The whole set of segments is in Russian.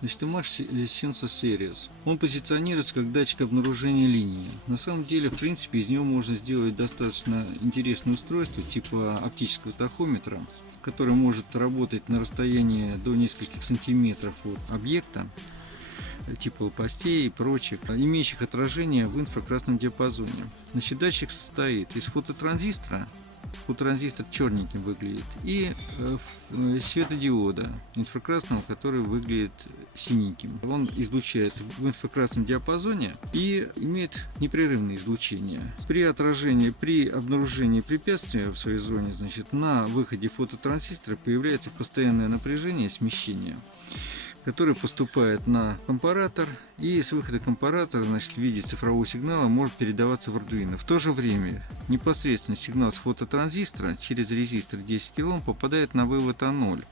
Значит, Image Sensor Series. Он позиционируется как датчик обнаружения линии. На самом деле, в принципе, из него можно сделать достаточно интересное устройство типа оптического тахометра, который может работать на расстоянии до нескольких сантиметров от объекта, типа лопастей и прочих, имеющих отражение в инфракрасном диапазоне. Значит, датчик состоит из фототранзистора. Фототранзистор черненьким выглядит, и светодиода инфракрасного, который выглядит синеньким. Он излучает в инфракрасном диапазоне и имеет непрерывное излучение. При обнаружении препятствия в своей зоне, значит, на выходе фототранзистора появляется постоянное напряжение, смещение, который поступает на компаратор, и с выхода компаратора, значит, в виде цифрового сигнала может передаваться в Arduino. В то же время непосредственно сигнал с фототранзистора через резистор 10 кОм попадает на вывод А0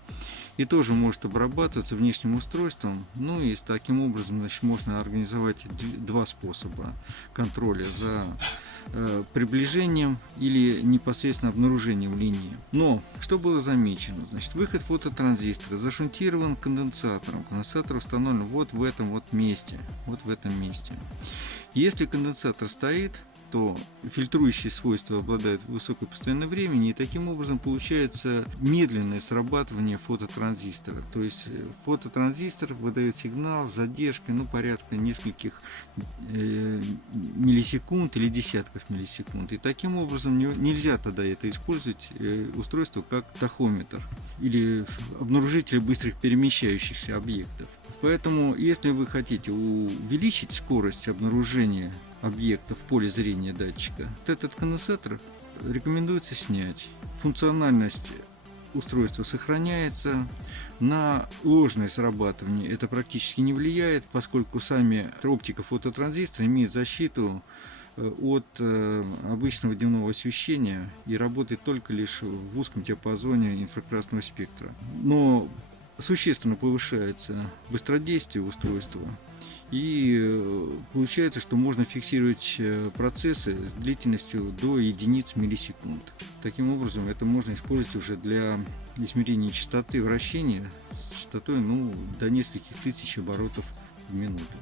и тоже может обрабатываться внешним устройством. Ну и таким образом, значит, можно организовать два способа контроля за приближением или непосредственно обнаружением линии. Но что было замечено? Значит, выход фототранзистора зашунтирован конденсатором. Конденсатор установлен вот в этом вот месте. Вот в этом месте. Если конденсатор стоит, то фильтрующие свойства обладают высокой постоянной времени, и таким образом получается медленное срабатывание фототранзистора. То есть фототранзистор выдает сигнал с задержкой, порядка нескольких миллисекунд или десятков миллисекунд. И таким образом нельзя тогда это использовать устройство как тахометр или обнаружитель быстрых перемещающихся объектов. Поэтому, если вы хотите увеличить скорость обнаружения объекта в поле зрения датчика, этот конденсатор рекомендуется снять. Функциональность устройства сохраняется, на ложное срабатывание это практически не влияет, поскольку сами оптика фототранзистора имеет защиту от обычного дневного освещения и работает только лишь в узком диапазоне инфракрасного спектра. Но существенно повышается быстродействие устройства, и получается, что можно фиксировать процессы с длительностью до единиц миллисекунд. Таким образом, это можно использовать уже для измерения частоты вращения с частотой до нескольких тысяч оборотов в минуту.